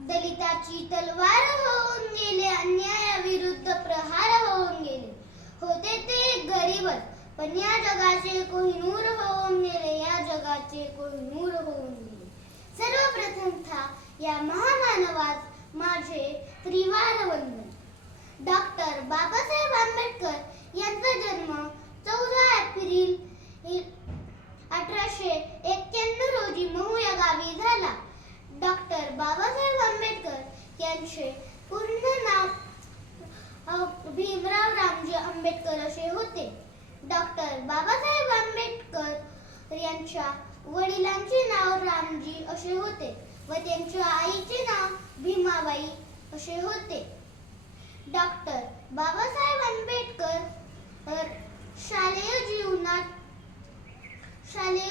दलिताची तलवार होऊन गेले, अन्यायाविरुद्ध प्रहार होऊन गेले. होते ते गरीबच, पण या जगाचे कोहिनूर होऊन गेले, या जगाचे कोहिनूर होऊन गेले. सर्वप्रथमतः या महामानवास माझे त्रिवार वंदन. डॉक्टर बाबासाहेब आंबेडकर यांचा जन्म 14 एप्रिल 1891 रोजी महू या गावी झाला. डॉक्टर बाबासाहेब आंबेडकर यांचे पूर्ण नाव भीमराव रामजी आंबेडकर असे होते. डॉक्टर बाबासाहेब आंबेडकर यांच्या वडिलांचे नाव रामजी असे होते व त्यांच्या आईचे नाव भीमाबाई असे होते. डॉक्टर बाबासाहेब आंबेडकर शालेय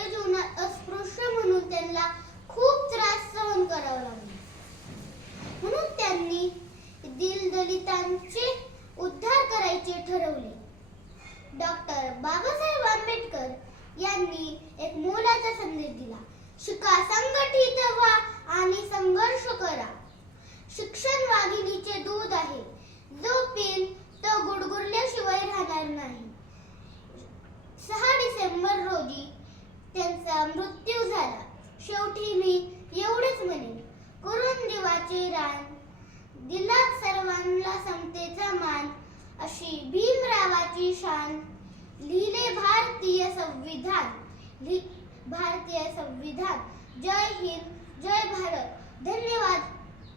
जीवनात अस्पृश्य म्हणून त्यांना खूप त्रास सहन करावा लागला. म्हणून त्यांनी दलितांचे उद्धार करायचे ठरवले. डॉक्टर बाबासाहेब आंबेडकर यांनी एक मोलाचा संदेश दिला. शिका, संघटित व्हा आणि संघर्ष करा. शिक्षण वाघिणीचे दूध आहे, जो पिल तो गुडगुरल्याशिवाय राहणार नाही. 6 डिसेंबर रोजी त्यांचा मृत्यू झाला. शेवटी मी एवढेच म्हणेन, करून जीवाचे रान, दिला सर्वांना समतेचा मान, अशी भीमरावाची शान. लिहिले भारतीय संविधान. जय हिंद, जय भारत. धन्यवाद.